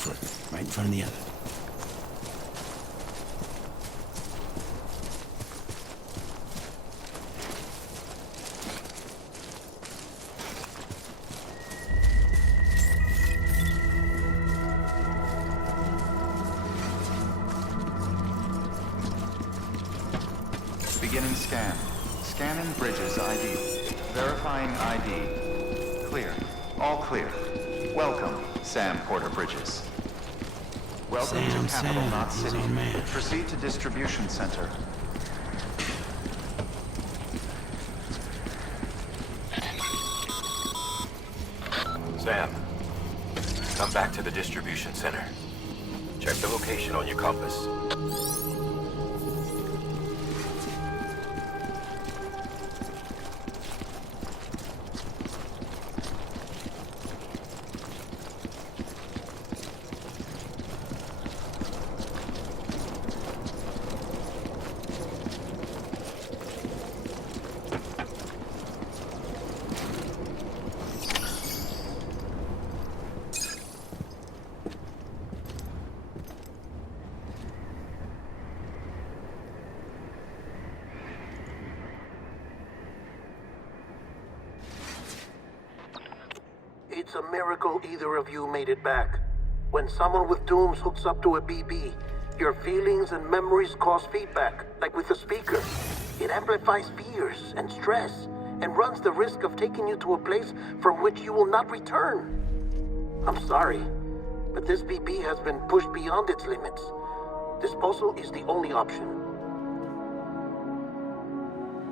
foot, right in front of the other. Beginning scan. Scanning Bridges ID. Verifying ID. Clear. All clear. Welcome, Sam Porter Bridges. Welcome to Capital Knot City. Proceed to Distribution Center. Sam, come back to the distribution center. Check the location on your compass. It's a miracle either of you made it back. When someone with dooms hooks up to a BB, your feelings and memories cause feedback, like with a speaker. It amplifies fears and stress, and runs the risk of taking you to a place from which you will not return. I'm sorry, but this BB has been pushed beyond its limits. Disposal is the only option.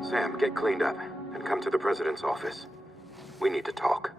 Sam, get cleaned up and come to the President's office. We need to talk.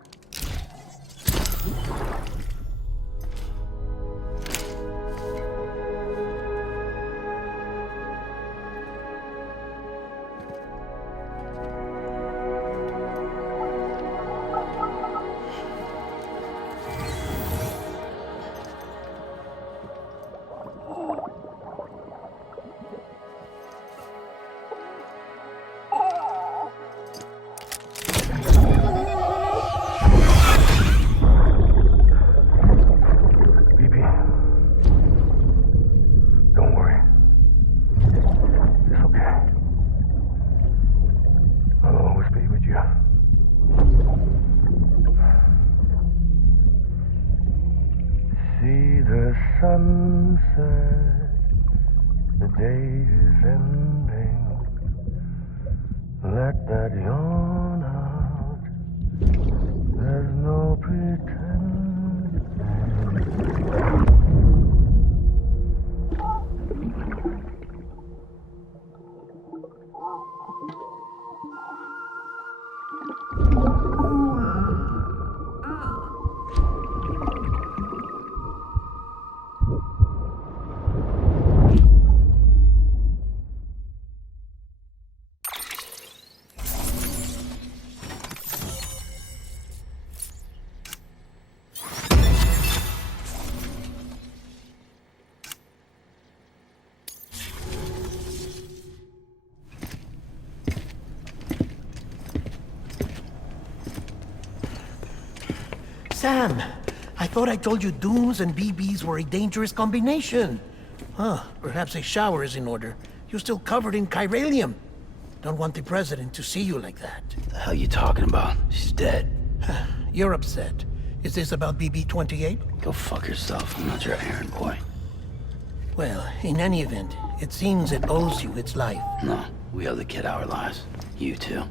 Sunset, the day is ending. Let that yawn out. There's no pretending. Sam, I thought I told you dooms and BBs were a dangerous combination. Huh, perhaps a shower is in order. You're still covered in chiralium. Don't want the President to see you like that. The hell you talking about? She's dead. You're upset. Is this about BB-28? Go fuck yourself. I'm not your errand boy. Well, in any event, it seems it owes you its life. No, we owe the kid our lives. You too.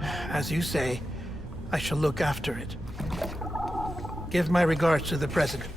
As you say, I shall look after it. Give my regards to the President.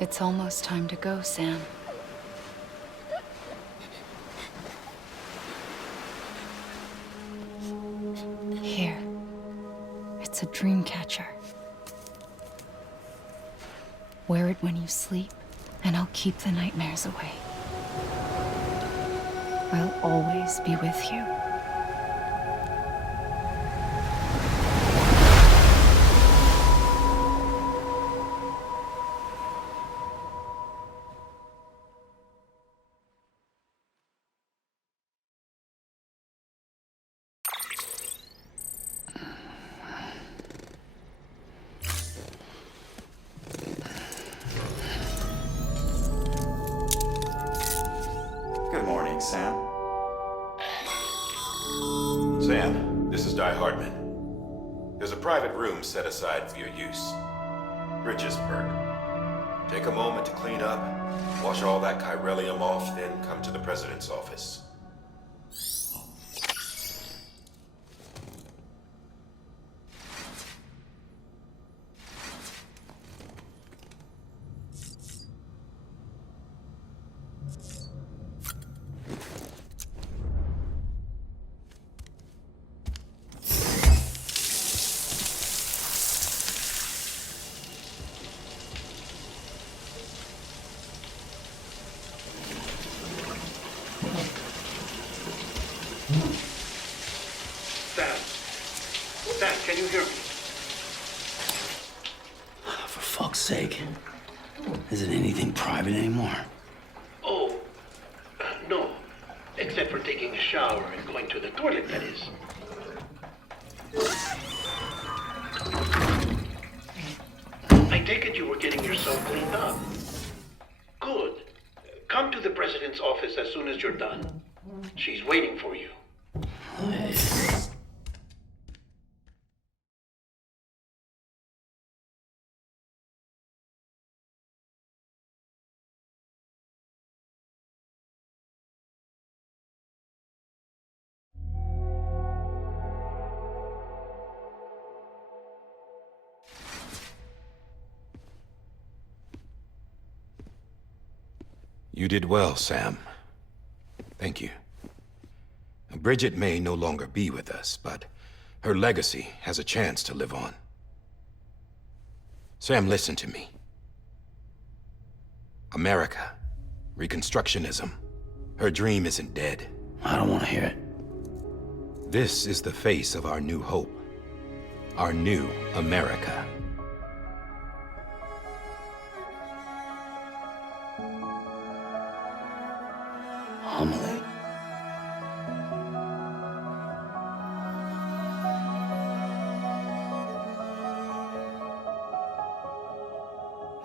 It's almost time to go, Sam. It's a dream catcher. Wear it when you sleep, and I'll keep the nightmares away. I'll always be with you. Good morning, Sam. Sam, this is Di Hartman. There's a private room set aside for your use. Bridgesburg. Take a moment to clean up, wash all that chiralium off, then come to the president's office. Sam, can you hear me? For fuck's sake. Isn't anything private anymore? Oh, no. Except for taking a shower and going to the toilet, that is. I take it you were getting yourself cleaned up. Good. Come to the president's office as soon as you're done. She's waiting for you. You did well, Sam. Thank you. Bridget may no longer be with us, but her legacy has a chance to live on. Sam, listen to me. America, Reconstructionism, her dream isn't dead. I don't want to hear it. This is the face of our new hope. Our new America. Homily.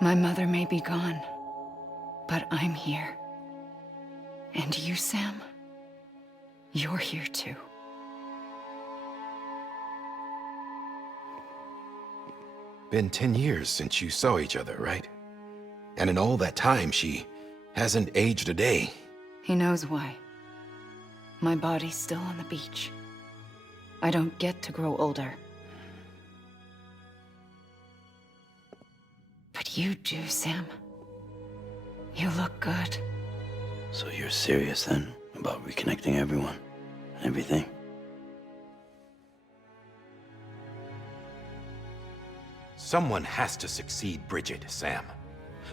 My mother may be gone, but I'm here. And you, Sam, you're here too. Been 10 years since you saw each other, right? And in all that time, she hasn't aged a day. He knows why. My body's still on the beach. I don't get to grow older. But you do, Sam. You look good. So you're serious then about reconnecting everyone and everything? Someone has to succeed Bridget, Sam.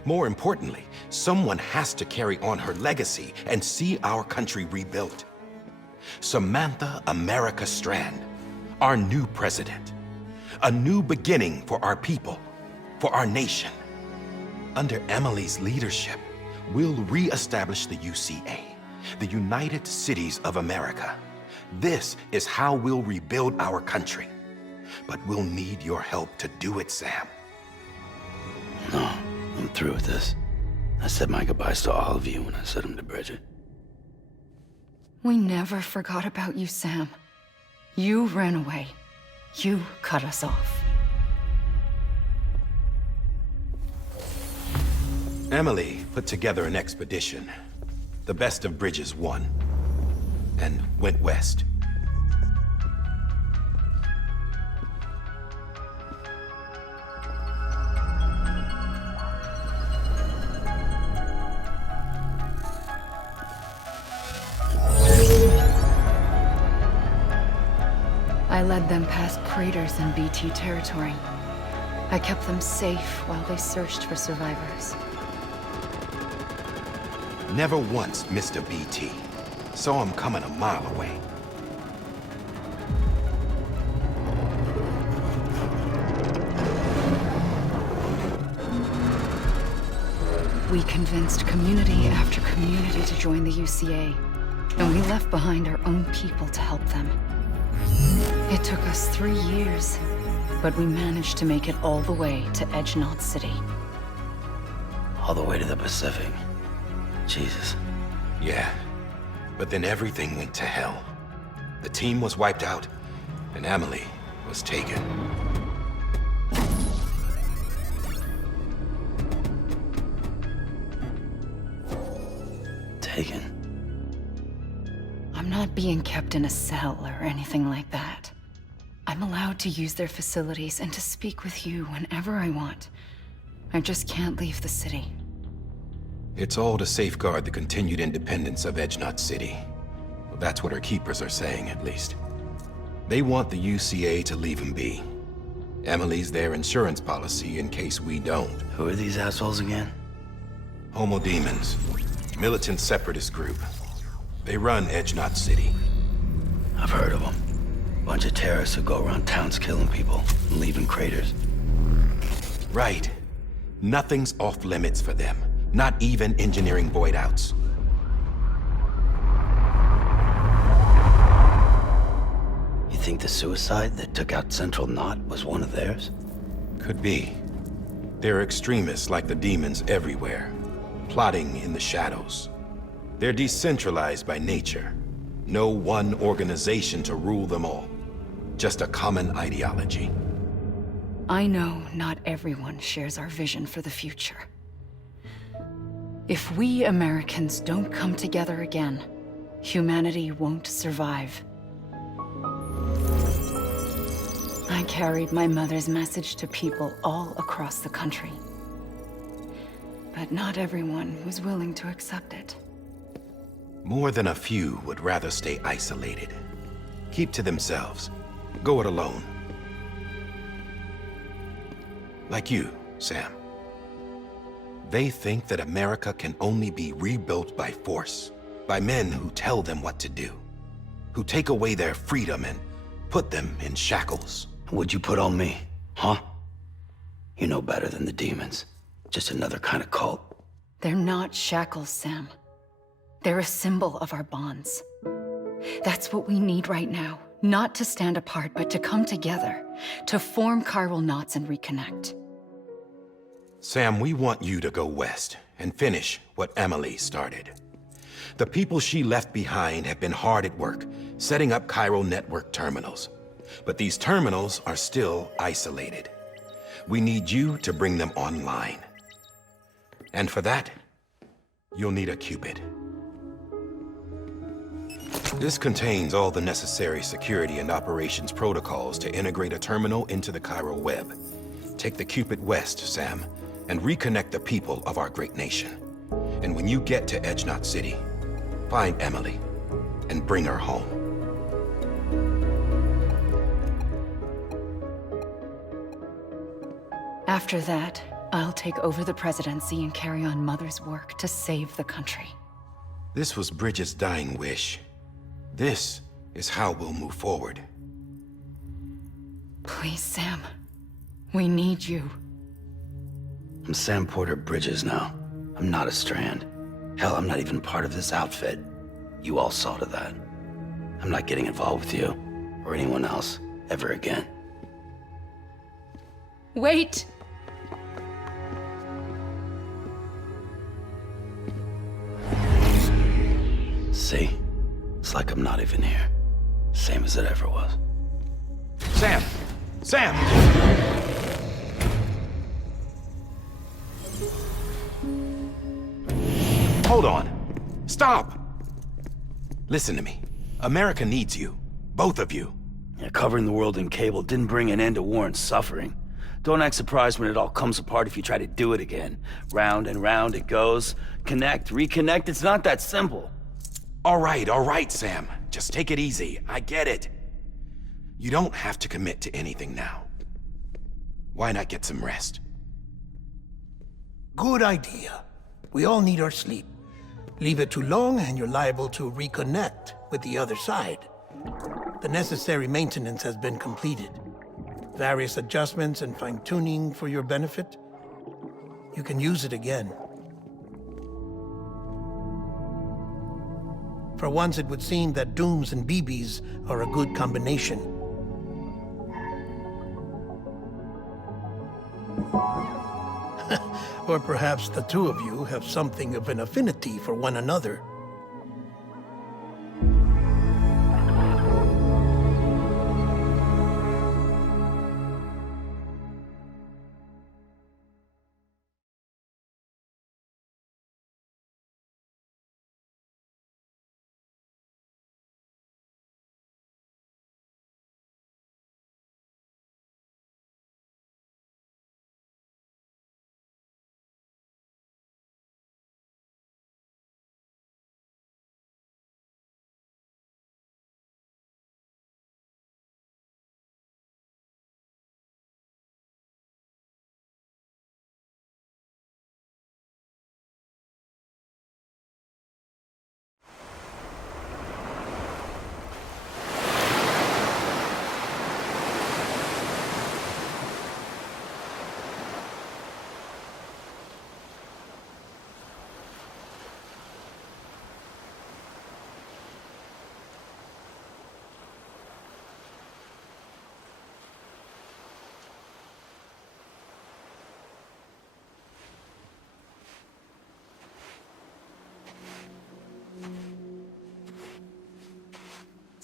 More importantly, someone has to carry on her legacy and see our country rebuilt. Samantha America Strand, our new president. A new beginning for our people, for our nation. Under Emily's leadership, we'll re-establish the UCA, the United Cities of America. This is how we'll rebuild our country. But we'll need your help to do it, Sam. No, I'm through with this. I said my goodbyes to all of you when I said them to Bridget. We never forgot about you, Sam. You ran away. You cut us off. Emily put together an expedition. The best of Bridges won. And went west. I led them past craters in BT territory. I kept them safe while they searched for survivors. Never once missed a BT. Saw him coming a mile away. We convinced community after community to join the UCA, and we left behind our own people to help them. It took us 3 years, but we managed to make it all the way to Edge-Knot City. All the way to the Pacific. Jesus. Yeah, but then everything went to hell. The team was wiped out, and Emily was taken. Taken? I'm not being kept in a cell or anything like that. I'm allowed to use their facilities and to speak with you whenever I want. I just can't leave the city. It's all to safeguard the continued independence of Edge-Knot City. Well, that's what our keepers are saying, at least. They want the UCA to leave him be. Emily's their insurance policy in case we don't. Who are these assholes again? Homo Demons. Militant separatist group. They run Edge-Knot City. I've heard of them. Bunch of terrorists who go around towns killing people and leaving craters. Right. Nothing's off limits for them. Not even engineering void outs. You think the suicide that took out Central Knot was one of theirs? Could be. There are extremists like the demons everywhere, plotting in the shadows. They're decentralized by nature. No one organization to rule them all. Just a common ideology. I know not everyone shares our vision for the future. If we Americans don't come together again, humanity won't survive. I carried my mother's message to people all across the country. But not everyone was willing to accept it. More than a few would rather stay isolated. Keep to themselves. Go it alone. Like you, Sam. They think that America can only be rebuilt by force, by men who tell them what to do, who take away their freedom and put them in shackles. What'd you put on me, huh? You know better than the demons. Just another kind of cult. They're not shackles, Sam. They're a symbol of our bonds. That's what we need right now. Not to stand apart, but to come together, to form chiral knots and reconnect. Sam, we want you to go west and finish what Emily started. The people she left behind have been hard at work, setting up chiral network terminals. But these terminals are still isolated. We need you to bring them online. And for that, you'll need a Cupid. This contains all the necessary security and operations protocols to integrate a terminal into the chiral web. Take the Cupid west, Sam, and reconnect the people of our great nation. And when you get to Edge-Knot City, find Emily and bring her home. After that, I'll take over the presidency and carry on Mother's work to save the country. This was Bridget's dying wish. This is how we'll move forward. Please, Sam. We need you. I'm Sam Porter Bridges now. I'm not a Strand. Hell, I'm not even part of this outfit. You all saw to that. I'm not getting involved with you, or anyone else, ever again. Wait! See? It's like I'm not even here. Same as it ever was. Sam! Sam! Hold on. Stop! Listen to me. America needs you. Both of you. Yeah, covering the world in cable didn't bring an end to war and suffering. Don't act surprised when it all comes apart if you try to do it again. Round and round it goes. Connect, reconnect, it's not that simple. All right, Sam. Just take it easy. I get it. You don't have to commit to anything now. Why not get some rest? Good idea. We all need our sleep. Leave it too long and you're liable to reconnect with the other side. The necessary maintenance has been completed. Various adjustments and fine-tuning for your benefit. You can use it again. For once, it would seem that Dooms and BBs are a good combination. Or perhaps the two of you have something of an affinity for one another.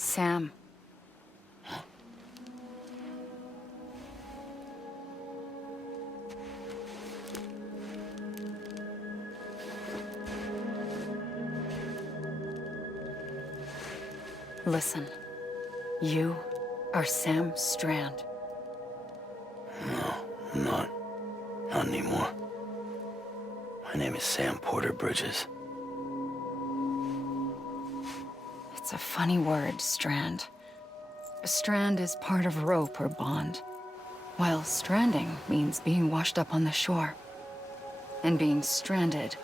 Sam. Listen, you are Sam Strand. No, I'm not. Not anymore. My name is Sam Porter Bridges. It's a funny word, strand. A strand is part of rope or bond, while stranding means being washed up on the shore. And being stranded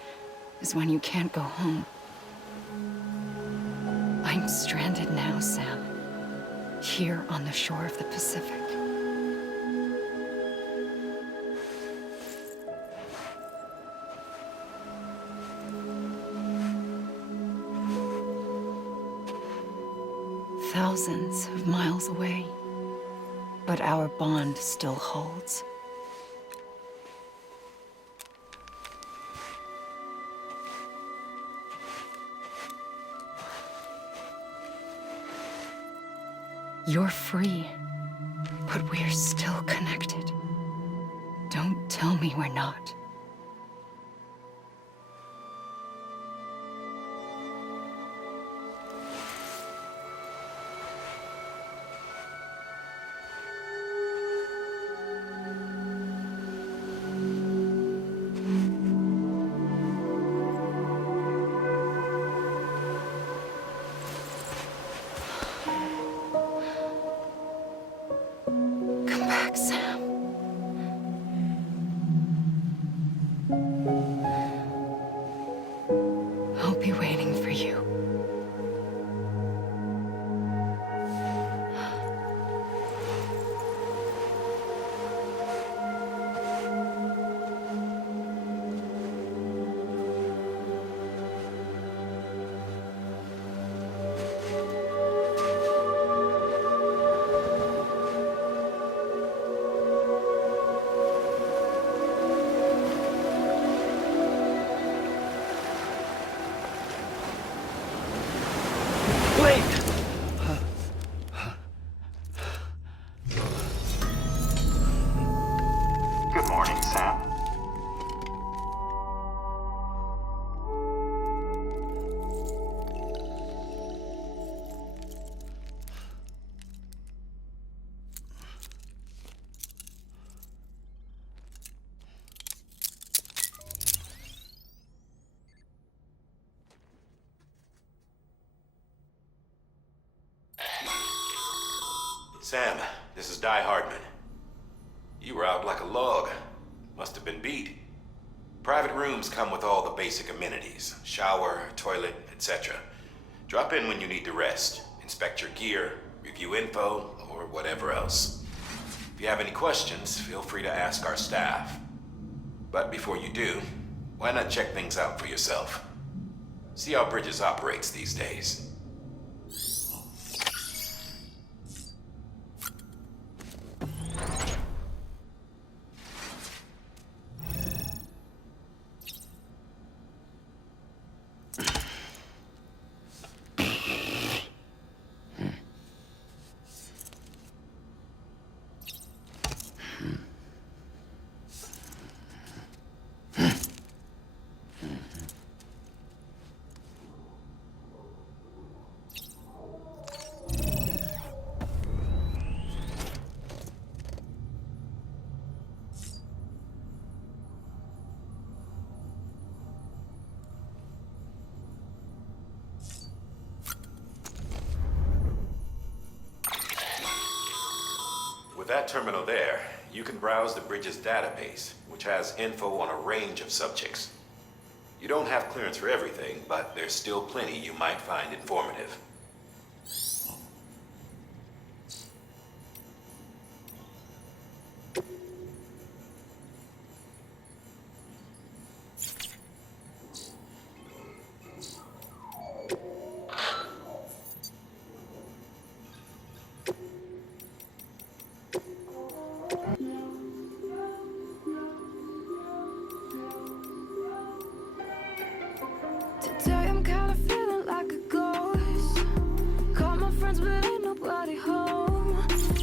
is when you can't go home. I'm stranded now, Sam. Here on the shore of the Pacific. Thousands of miles away, but our bond still holds. You're free, but we're still connected. Don't tell me we're not. Come back, Sam. Sam, this is Di Hardman. You were out like a log. Must have been beat. Private rooms come with all the basic amenities. Shower, toilet, etc. Drop in when you need to rest. Inspect your gear, review info, or whatever else. If you have any questions, feel free to ask our staff. But before you do, why not check things out for yourself? See how Bridges operates these days. With that terminal there, you can browse the Bridges database, which has info on a range of subjects. You don't have clearance for everything, but there's still plenty you might find informative. Today I'm kinda feeling like a ghost. Call my friends but ain't nobody home.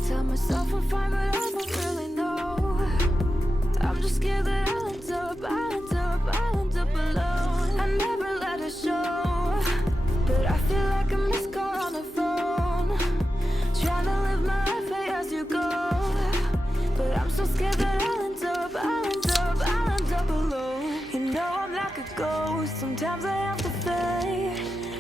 Tell myself I'm fine but I don't really know. I'm just scared that I'll end up alone. I never let it show, but I feel like a missed call on the phone. Trying to live my life pay as you go, but I'm so scared that I'll end up alone. You know I'm like a ghost, sometimes I have to fade,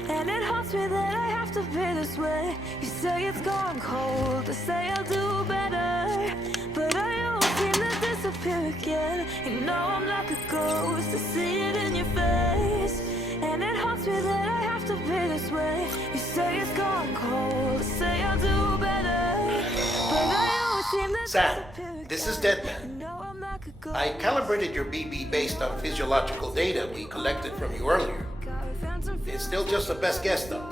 and it haunts me that I have to be this way. You say it's gone cold, I say I'll do better, but I always seem to disappear again. You know I'm like a ghost, I see it in your face, and it haunts me that I have to be this way. You say it's gone cold, I say I'll do better, but I always seem to Sam, disappear again. this is Deadman. You know I'm like a ghost. I calibrated your BB based on physiological data we collected from you earlier. It's still just a best guess, though.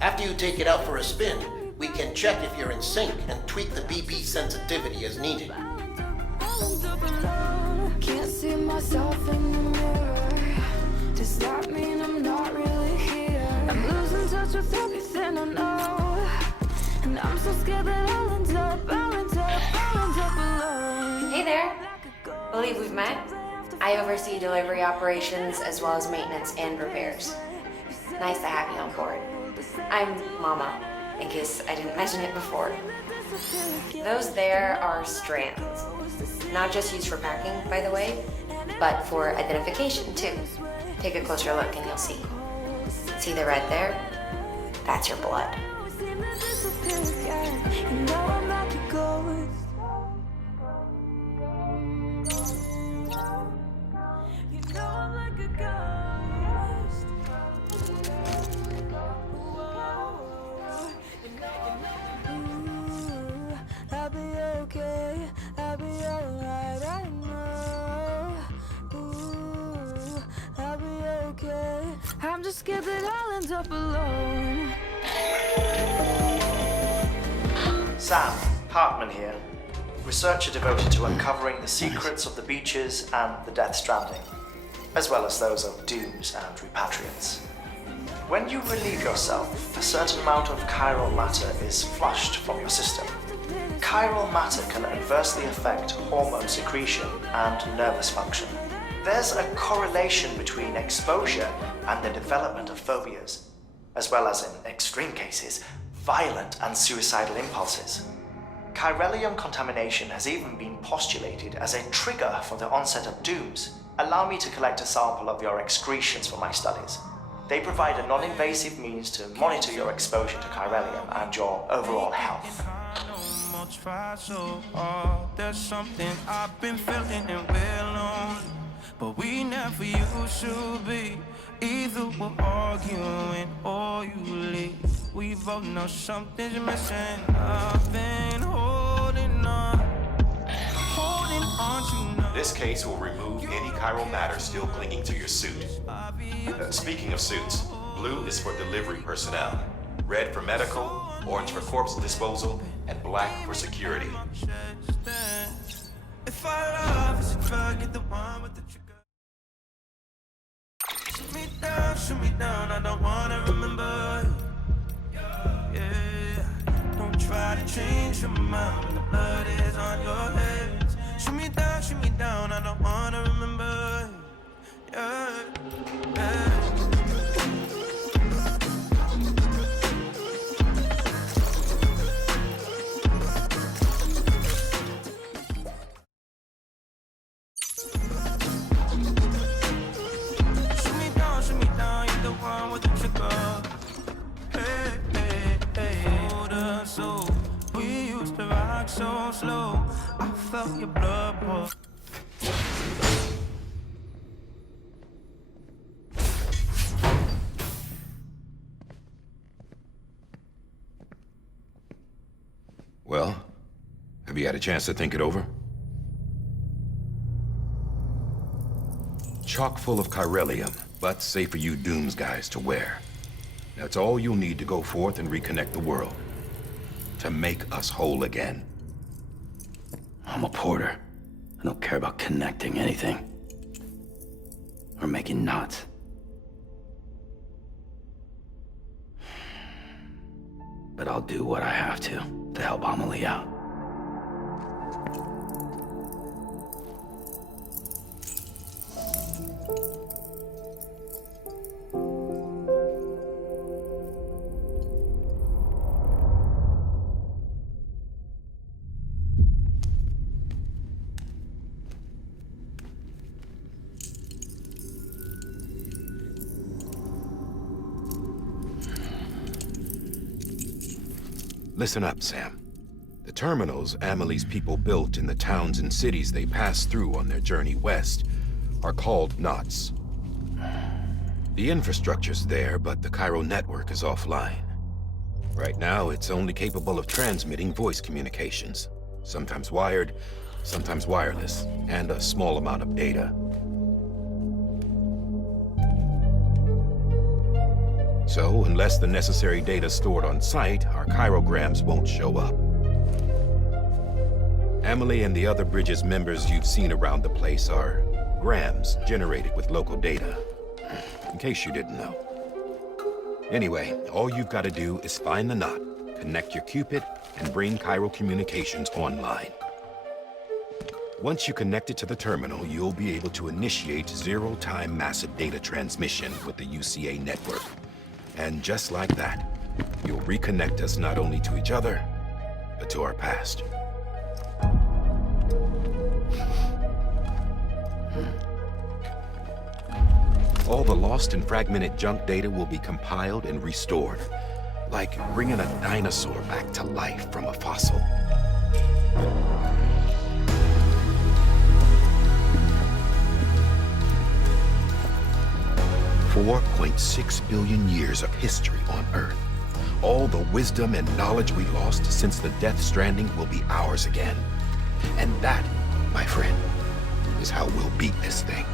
After you take it out for a spin, we can check if you're in sync and tweak the BB sensitivity as needed. Can't see myself in the mirror. Does that mean I'm not really here? I'm losing touch with everything I know, and I'm so scared that I'll end up alone. Hey there. Believe we've met? I oversee delivery operations as well as maintenance and repairs. Nice to have you on board. I'm Mama, in case I didn't mention it before. Those there are strands. Not just used for packing, by the way, but for identification too. Take a closer look and you'll see. See the red there? That's your blood. I'll be okay, I'll be alright, I know. Ooh, I'll be okay. I'm just scared that I'll end up alone. Sam, Hartman here, researcher devoted to uncovering the secrets of the beaches and the Death Stranding, as well as those of dooms and repatriants. When you relieve yourself, a certain amount of chiral matter is flushed from your system. Chiral matter can adversely affect hormone secretion and nervous function. There's a correlation between exposure and the development of phobias, as well as, in extreme cases, violent and suicidal impulses. Chiralium contamination has even been postulated as a trigger for the onset of dooms. Allow me to collect a sample of your excretions for my studies. They provide a non-invasive means to monitor your exposure to chiralium and your overall health. don't try so hard. There's something I've been feeling and we're lonely, but we never used to be. Either we're arguing or you leave. We both know something's missing. I've been holding on to now. This case will remove any chiral matter still clinging to your suit. Speaking of suits, blue is for delivery personnel, red for medical, orange for corpse disposal, and black for security. If I love is a drug, get the one with the trigger. Shoot me down, I don't wanna remember. Yeah, don't try to change your mind when the blood is on your hands. Shoot me down, I don't wanna remember. Yeah, yeah. Shoot me down, you're the one with the trigger. Hey, hey, hey, hold us so. We used to rock so slow. I felt your blood boil. Well, have you had a chance to think it over? Chock full of chiralium, but safe for you Dooms guys to wear. That's all you'll need to go forth and reconnect the world. To make us whole again. I'm a porter. I don't care about connecting anything. Or making knots. But I'll do what I have to help Amelie out. Listen up, Sam. The terminals Amelie's people built in the towns and cities they passed through on their journey west are called knots. The infrastructure's there, but the chiral network is offline. Right now, it's only capable of transmitting voice communications, sometimes wired, sometimes wireless, and a small amount of data. So, unless the necessary data stored on site, our chirograms won't show up. Amelie and the other Bridges members you've seen around the place are grams generated with local data, in case you didn't know. Anyway, all you've got to do is find the knot, connect your Cupid, and bring chiral communications online. Once you connect it to the terminal, you'll be able to initiate zero-time massive data transmission with the UCA network. And just like that, you'll reconnect us not only to each other, but to our past. All the lost and fragmented junk data will be compiled and restored, like bringing a dinosaur back to life from a fossil. $4.6 billion years of history on Earth. All the wisdom and knowledge we lost since the Death Stranding will be ours again. And that, my friend, is how we'll beat this thing.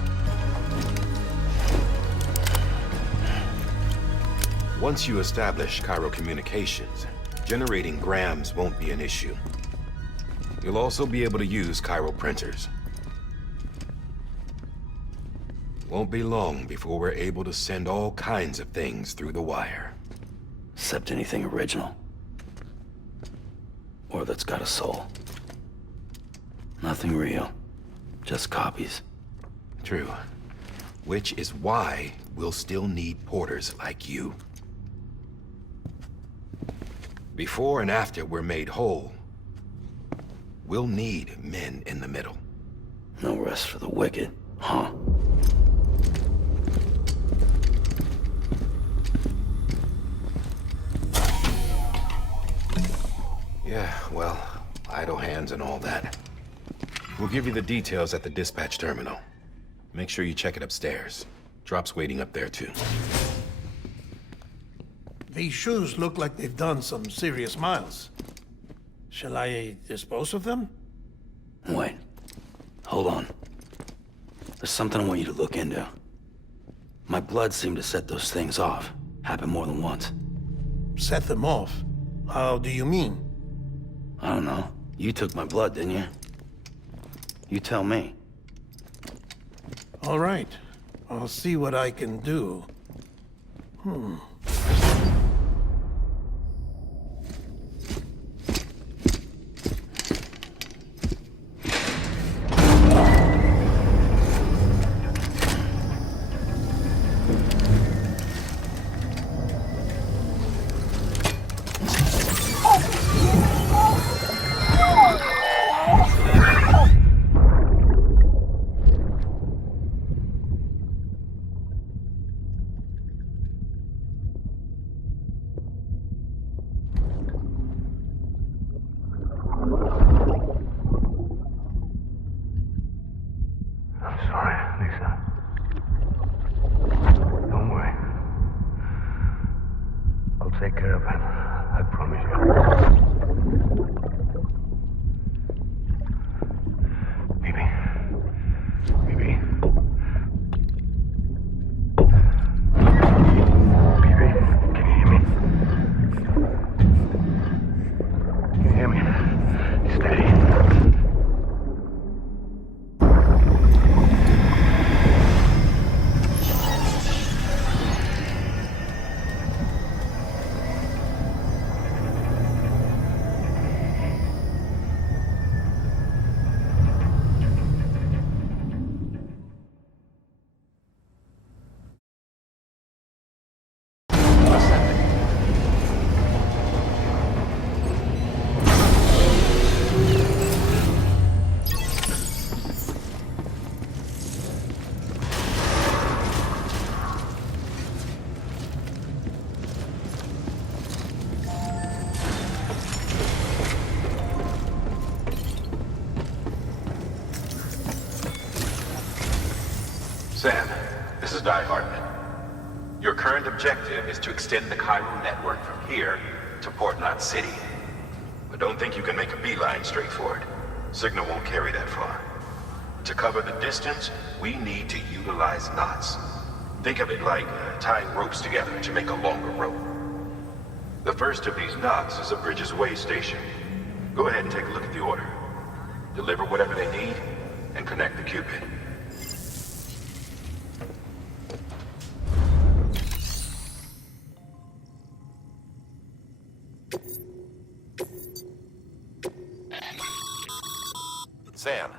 Once you establish chiral communications, generating grams won't be an issue. You'll also be able to use chiral printers. Won't be long before we're able to send all kinds of things through the wire. Except anything original. Or that's got a soul. Nothing real. Just copies. True. Which is why we'll still need porters like you. Before and after we're made whole, we'll need men in the middle. No rest for the wicked, huh? Yeah, well, idle hands and all that. We'll give you the details at the dispatch terminal. Make sure you check it upstairs. Drop's waiting up there too. These shoes look like they've done some serious miles. Shall I dispose of them? Wait. Hold on. There's something I want you to look into. My blood seemed to set those things off. Happened more than once. Set them off? How do you mean? I don't know. You took my blood, didn't you? You tell me. All right. I'll see what I can do. I'm sorry, Lisa. Don't worry. I'll take care of it. I promise you. Baby. Baby. Baby, can you hear me? Can you hear me? Steady. Sam, this is Di Hartman. Your current objective is to extend the Cairo network from here to Port Knot City. But don't think you can make a beeline straight for it. Signal won't carry that far. To cover the distance, we need to utilize knots. Think of it like tying ropes together to make a longer rope. The first of these knots is a Bridges Way station. Go ahead and take a look at the order. Deliver whatever they need, and connect the Cupid. Sam,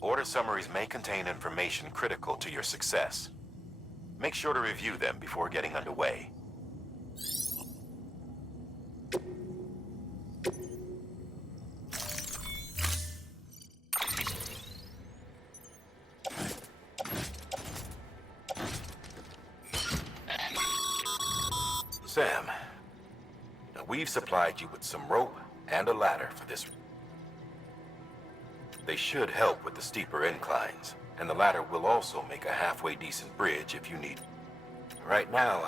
order summaries may contain information critical to your success. Make sure to review them before getting underway. Sam, we've supplied you with some rope and a ladder for this. They should help with the steeper inclines, and the ladder will also make a halfway decent bridge if you need. Right now,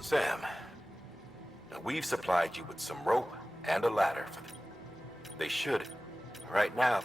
Sam, we've supplied you with some rope and a ladder for the. They should. Right now.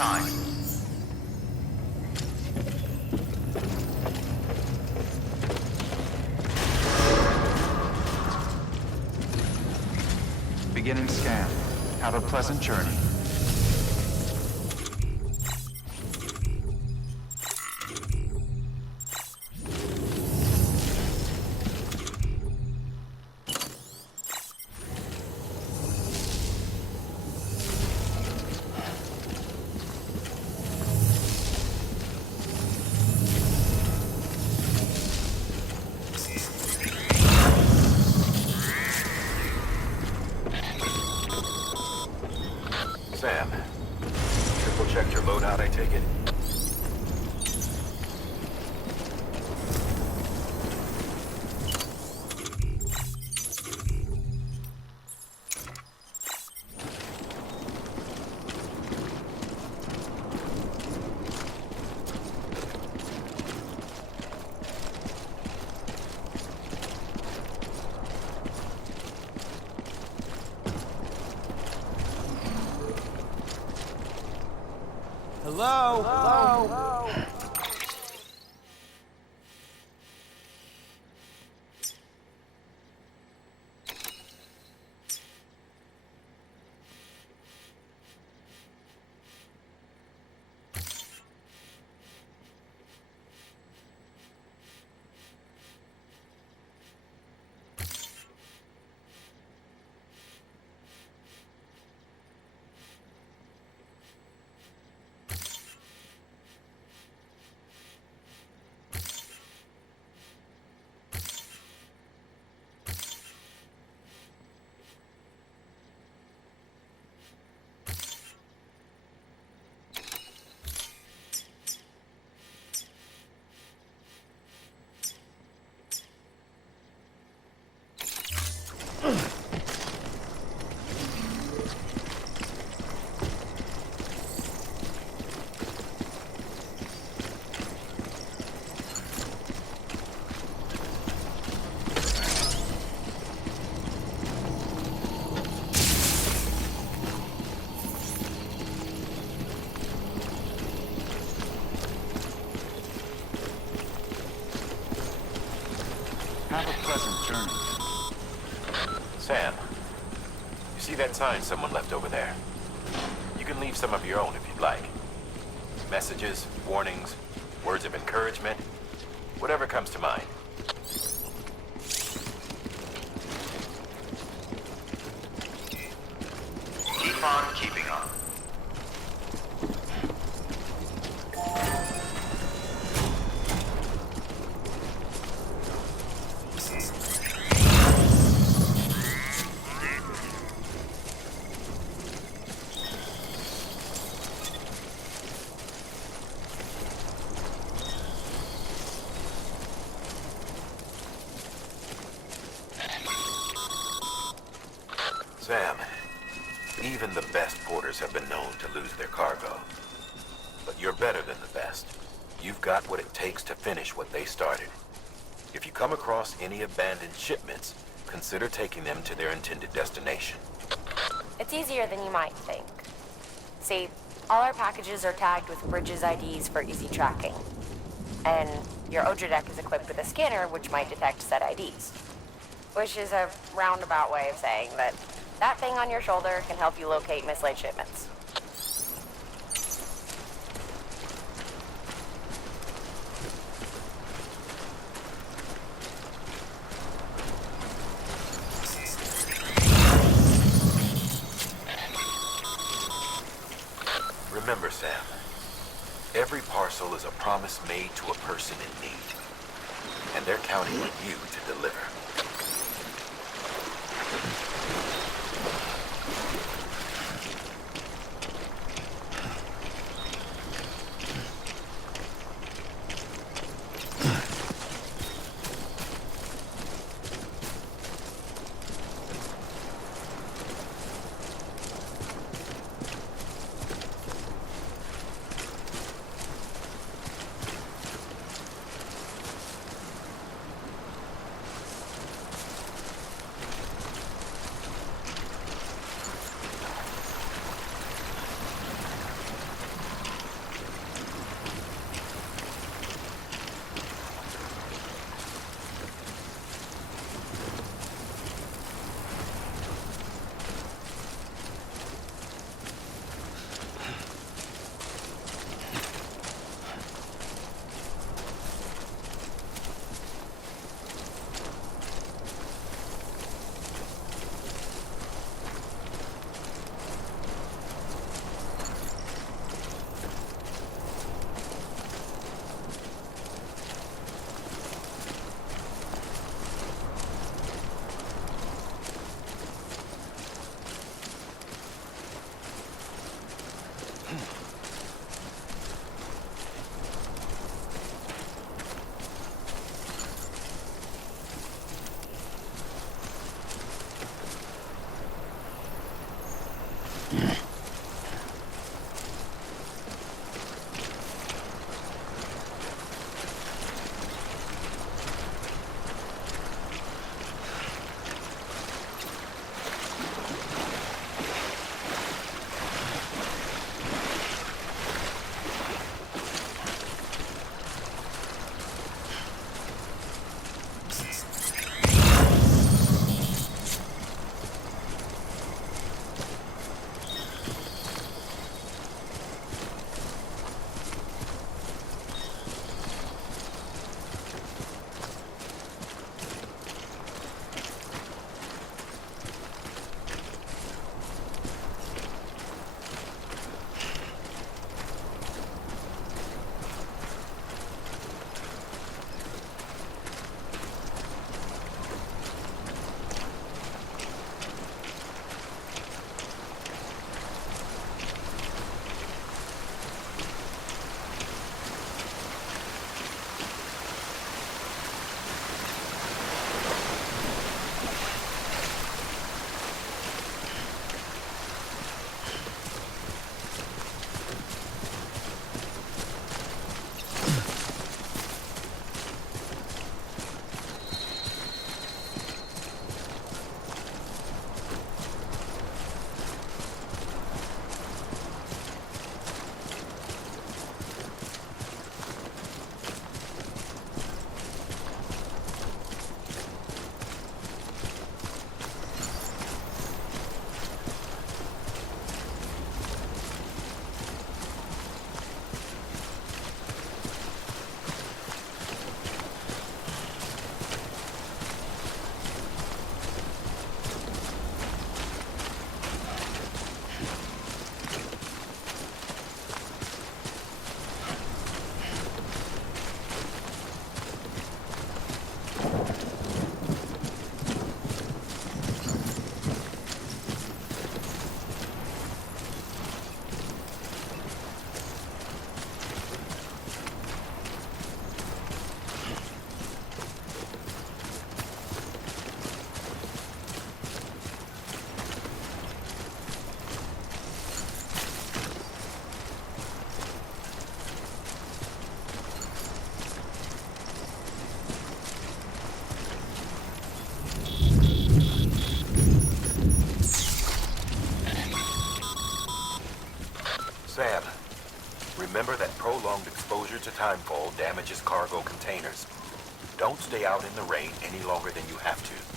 time. Beginning scan. Have a pleasant journey. Sam, triple checked your loadout, I take it? Hello? Hello? Have a pleasant journey. Sam, you see that sign someone left over there? You can leave some of your own if you'd like. Messages, warnings, words of encouragement, whatever comes to mind. Keep on keeping on. Sam, even the best porters have been known to lose their cargo. But you're better than the best. You've got what it takes to finish what they started. If you come across any abandoned shipments, consider taking them to their intended destination. It's easier than you might think. See, all our packages are tagged with Bridges IDs for easy tracking. And your Odra deck is equipped with a scanner which might detect said IDs. Which is a roundabout way of saying that that thing on your shoulder can help you locate mislaid shipments. Remember, Sam, every parcel is a promise made to a person in need. And they're counting on you to deliver. a timefall damages cargo containers. Don't stay out in the rain any longer than you have to.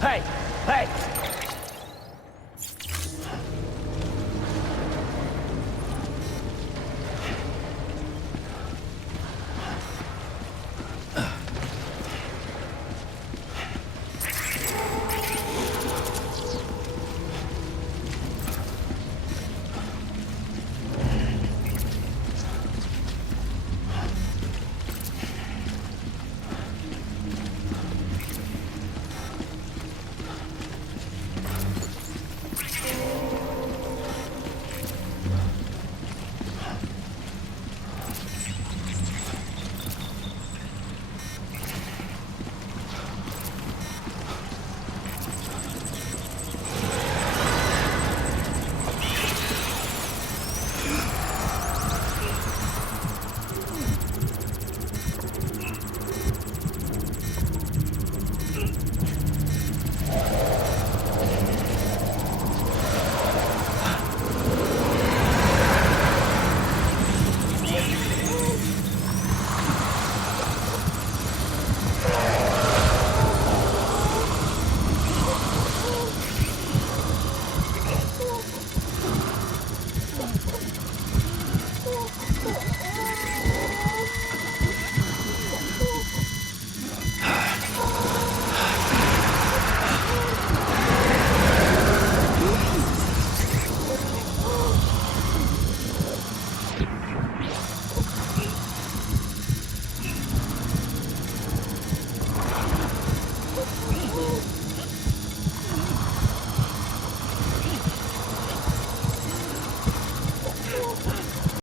Hey! Hey!